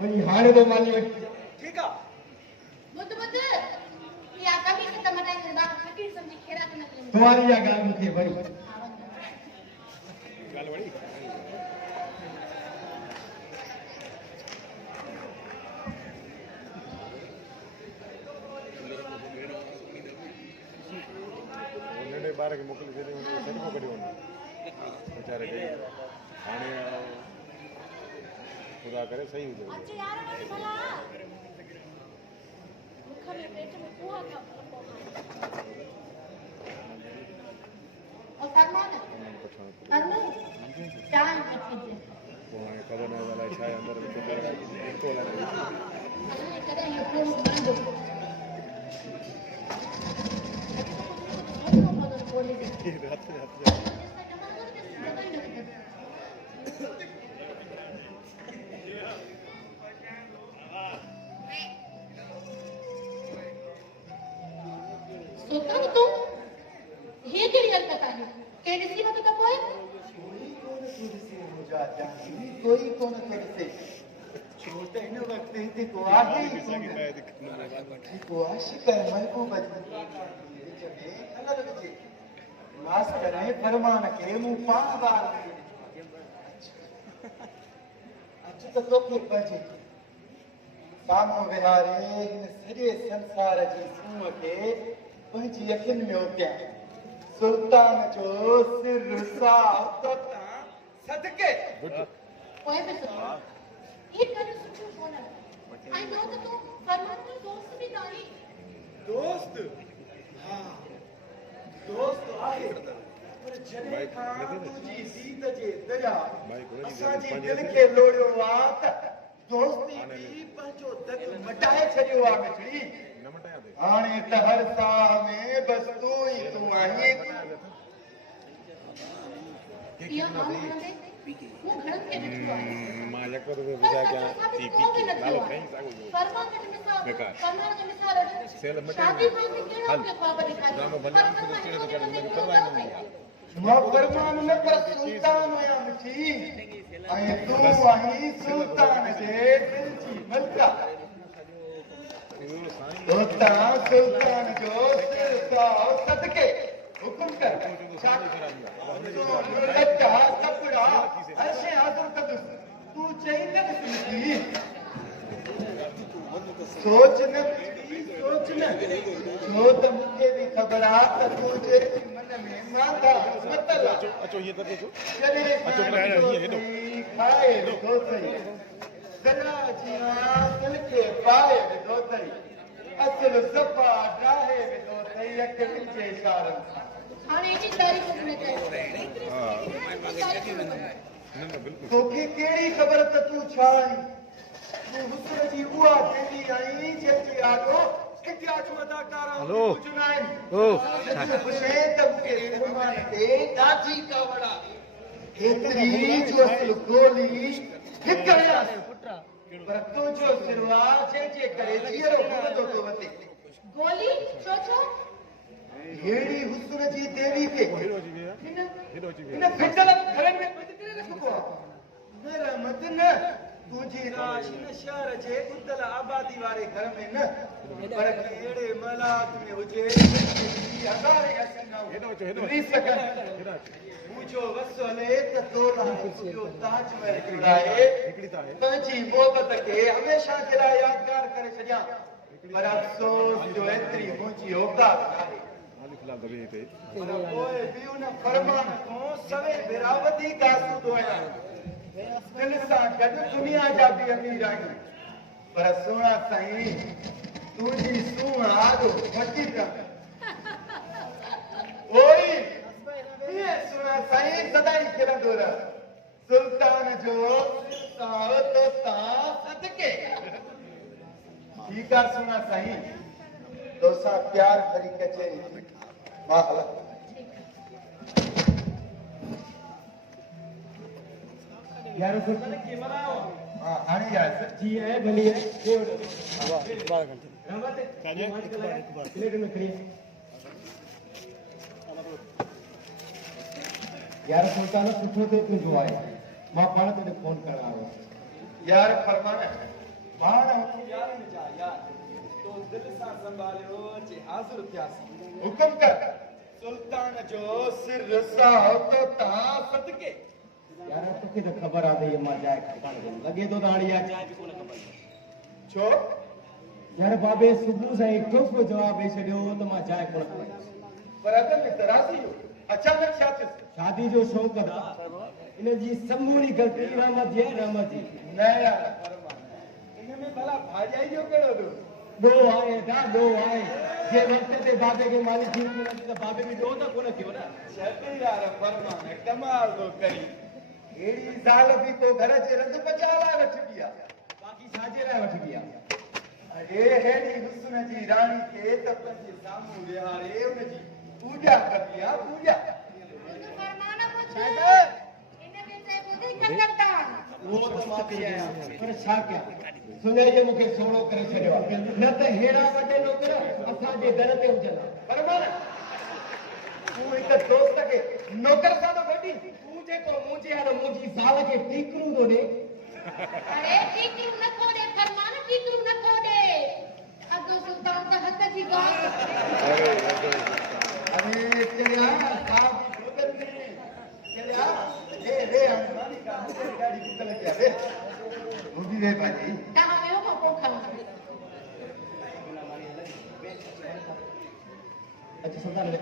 वही हाणे तो मानी वठी ठीक है बुध बुध या कभी के तमना के बात फकीर समझी खेरा के न तुम्हारी या गाल मुझे बड़ी गाल बड़ी उन्होंने बारह के मोकल से उन्होंने सही पकड़ी उन्होंने बेचारे के हाणे खुदा करे सही हो जाए अच्छा यार वाली भला मुख में पेट में कुआ का और फरमान चांद रखिए वो खबर न वाला छाए अंदर तो लगा कदा ये फोन बंद सोता तू हे केड़ी हरकत आहे के ॾिसी वतो त पोइ कोई कौन करते छोटे इन वक्त ही को आगे ही को आशिक है महबूब जबे कलर विचे मास करे फरमान के मुंह पान बार अच्छा तो के पजे सामो विहारे इन सॼे संसार जी सूह खे पंहिंजी अखियुनि में उतिया सुल्तान जो सिर साफ़ सदके पोइ बि सुठो ये कर सुठो कोन आई नो त तू फरमान जो दोस्त भी नाही दोस्त हां दोस्त आहे पर जॾहिं खां तुंहिंजी सीत जे दरिया असांजी दिलि खे लोड़ियो आहे त दोस्ती बि पंहिंजो दग मटाए छॾियो आहे मिठड़ी हाणे त हर साह में बस तू ई तूं आहीं या मां वो घर के बिठो आहे मां यको तो बुझा क्या टीपी नालो कहीं सागो फरमान के मिसाल बेकार फरमान के मिसाल सेल मटे शादी में केड़ा के ख्वाब दिखाई राम बने तो तेरे तो कर मैं करवाई नहीं मां फरमान न पर सुल्तान आया मिठी ऐं तूं आहीं सुल्तान जे दिल जी मलका दोस्ता सुल्तान जो सिर साओ सदके हुकुम कर लट्टा कपड़ा ऐसे हाज़िर कदुस तू चई न मिठी सोच न जो त मूंखे बि ख़बर आहे त तुंहिंजे मन में मांधा मतल आहे अचो ये कर दो अचो खाए विधो अथई गला जी दिल खे पाए विधो अथई असुल सफ़ा डाहे विधो अथई अखियुनि जे इशारनि सां हाणे एडी तारीफ़ में कयो तोखे कहिड़ी ख़बर त तूं छा आहीं तूं हुस्न जी उहा देवी आहीं जंहिंजे आॻो किथे अचो अदाकारा हेलो कुझु न आहिनि ओ ख़ुशि त मूंखे फरमान ते ॾाढी कावड़ आहे हेतिरी जो असुल गोली हिकु आहे पर तुंहिंजो सिरवा जंहिंजे करे जीअरो घुमंदो थो वधे गोली छो छो अहिड़ी हुस्न जी देवी खे हीरो जी भैया हीरो जी इन फिटल घरनि में बंदि करे रखिबो आहे न रहमत न तुंहिंजी राश इन शहर जे उतल आबादी वारे घर में न पर कहिड़े मलात में हुजे हज़ारे हसन री सघनि मुंहिंजो वसो हले त तोला जो ताजमहल खिलाए पंहिंजी मोहबत खे हमेशह जे लाइ यादगार करे छॾियां पर अफ़सोस जो एतिरी मुंहिंजी औकात नाहे पर पोइ बि उन फरमान खां सवे भेरा वधीक आसूदो आहियां दिल सां गॾु दुनिया जा बि अमीर आहियूं पर सोना साईं तुंहिंजी सूंह आॻो घटी ओई हीअ सोना साईं सदाई खिलंदो रह सुल्तान जो साओ तो तां सदके ठीकु आहे सोना साईं तोसां प्यार करी कचहरी मां हलां यार सुल्तान के मनाओ हां हाणे यार जी है भली है ये वाह 12 घंटे रामत काजे प्लेट में खड़ी यार सुल्तान सुठो तो तुझो आहे मां पाण ते फोन करा आयो यार फरमान बाण उठी यार में जा यार तो दिल सां संभालियो चे हाज़िर थियासी हुकुम कर सुल्तान जो सिर रसाओ तो ता सदके यार तोखे तो खबर आ गई मां जाए खपाण लगे तो हाणे या चाय भी कोन खबर छो यार बाबे सुबह से एक ठोक जवाब दे छड़ियो तो मां जाए कोन खपाई पर अदल में तरासी हो अचानक छा थियो शादी जो शौक था इन जी समूरी गलती रहमत जी न यार फरमान इनमें भला भाजाई जो केड़ो दो दो आए दा दो आए जे वक्त ते बाबे के मालिक थी तो बाबे भी दो तो कोन कियो ना छत यार फरमान कमाल दो करी एड़ी ज़ाल भी तो घर जे रंग बचाला रख दिया बाकी साजे ला वठ गया अरे हेडी हुस्न जी रानी के तपन जे सामू विहारे उन जी पूजा कर लिया पूजा तो फरमाना पूछे शायद इन्हें में से बुद्धि कंदन वो तो माफी आया पर छा क्या सुने जे मुके सोड़ो करे छड़ियो न त हेड़ा वटे नौकर असा जे घर ते उजला फरमान तू एक दोस्त के नौकर सा तो बैठी तू जे को मुझे हाल मुजी साल के टीकरू दो दे अरे टीकरू न खोदे फरमाना टीकरू न खोदे अगो सुल्तान का हक जी गाल अरे चलिया साहब डोगर में चलिया ले हमारी का गाड़ी निकल गया रे मुझी रे भाई ता में हो को खा अच्छा सुल्तान ले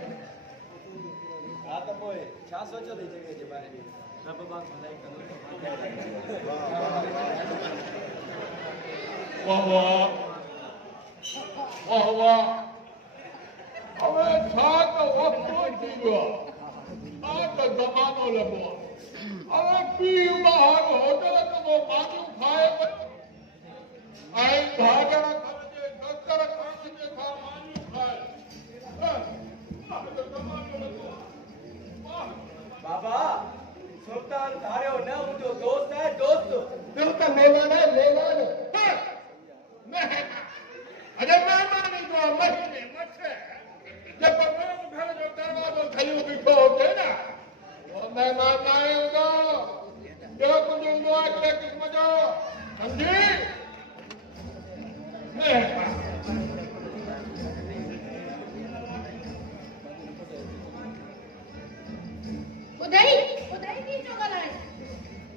हां तो पोए छा सोचो दे जगह के बारे में रब बात भलाई करो वाह वाह वाह वाह હવે છાત વસ્તુ જીવ્યો આ તો જમાનો લગો હવે પી બહાર હોટલ તો માનું ખાય આઈ ભાગરા ખર્ચે ડોક્ટર ખર્ચે ખા માનું ખાય આ તો જમાનો લગો बाबा सुल्तान धारियो न मुझो दोस्त है दोस्त तू तो मेहमान है मेहमान अरे मेहमान नहीं तो महीने मच्छे जब मैं घर जो दरवाजो खलियो बिठो होते ना वो मेहमान आए होगा जो कुछ दुआ करे किस्म जो समझी मेहमान उदई की जो गलाए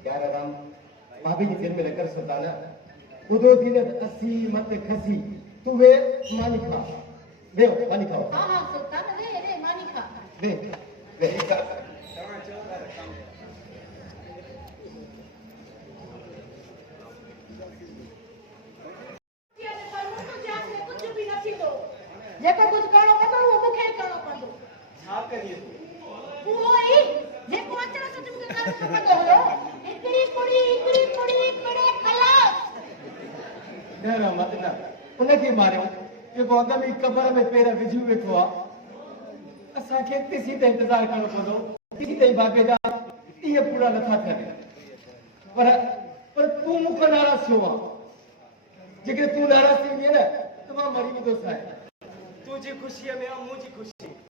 यार राम भाभी की दिल में लेकर सुल्ताना उदो थी ने अस्सी मत खसी तू वे मानी खा दे मानी खाओ हां हां सुल्तान रे मानी खा दे दे का तमा चौदा काम ये फरमाना जान में कुछ भी नहीं दो जेको कुछ करो पतो वो मुखे करो पतो छा करिए ओई जे को अचरा सच में करो पतो हो एकरी कुड़ी कड़े खलास डर मत ना उनके मारियो ये गोदम ही कब्र में पेर विझी वेठो आ असा के किसी ते इंतजार करो पदो किसी ते बाबे जा ये पूरा नथा थे पर तू मुख नाराज छो आ जेके तू नाराज थी ना तो मां मरी भी तो साए तुझी खुशी में मुझी खुशी